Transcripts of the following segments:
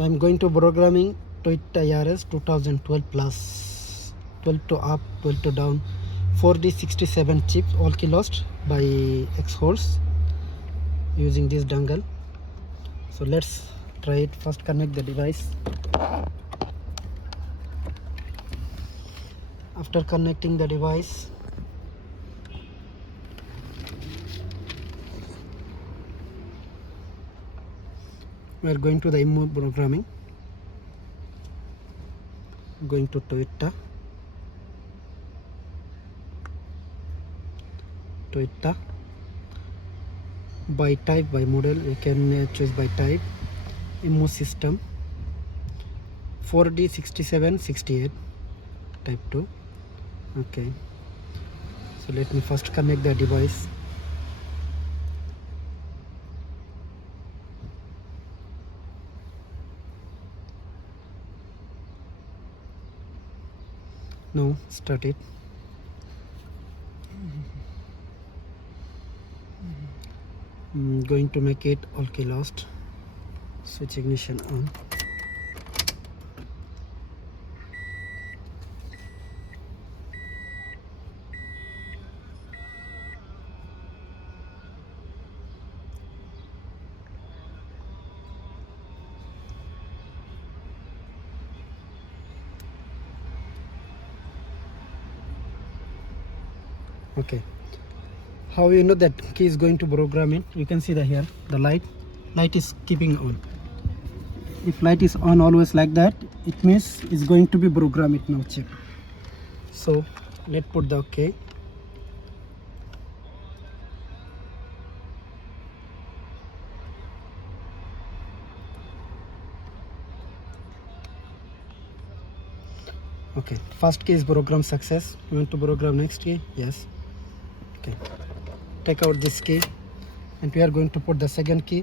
So I'm going to programming Toyota Yaris 2012 plus, 12 to up, 12 to down, 4D 67 chips, all key lost by Xhorse using this dongle. So let's try it. First connect the device. After connecting the device, we are going to the Immo programming. Going to Toyota by type, by model, you can choose by type. Immo system 4D 6768 type 2. Okay, so let me first connect the device. Now start it. I'm going to make it all key lost. Switch ignition on. Okay, how you know that key is going to program it? You can see that here the light is keeping on. If light is on always like that, it means it's going to be program it now. Check. So let's put the OK. Okay, first key is program success. You want to program next key? Yes. Okay, take out this key and we are going to put the second key.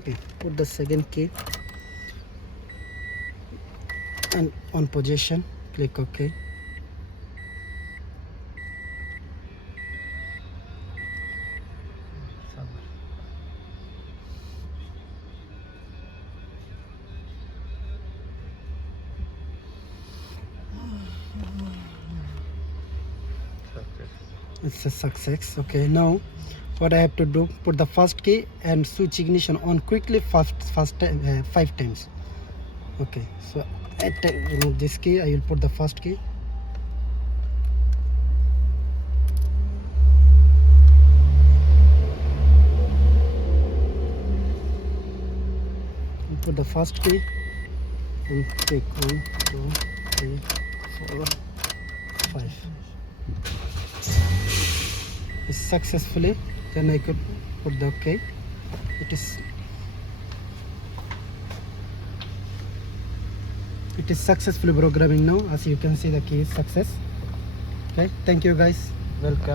Okay, put the second key and on position, click OK. It's a success. Okay, now what I have to do, put the first key and switch ignition on quickly 5 times. Okay, so at remove this key, I will put the first key. Put the first key and click 1, 2, 3, 4, 5. It's successfully, then I could put the OK. It is successfully programming now. As you can see, the key is success. Okay, thank you guys, welcome.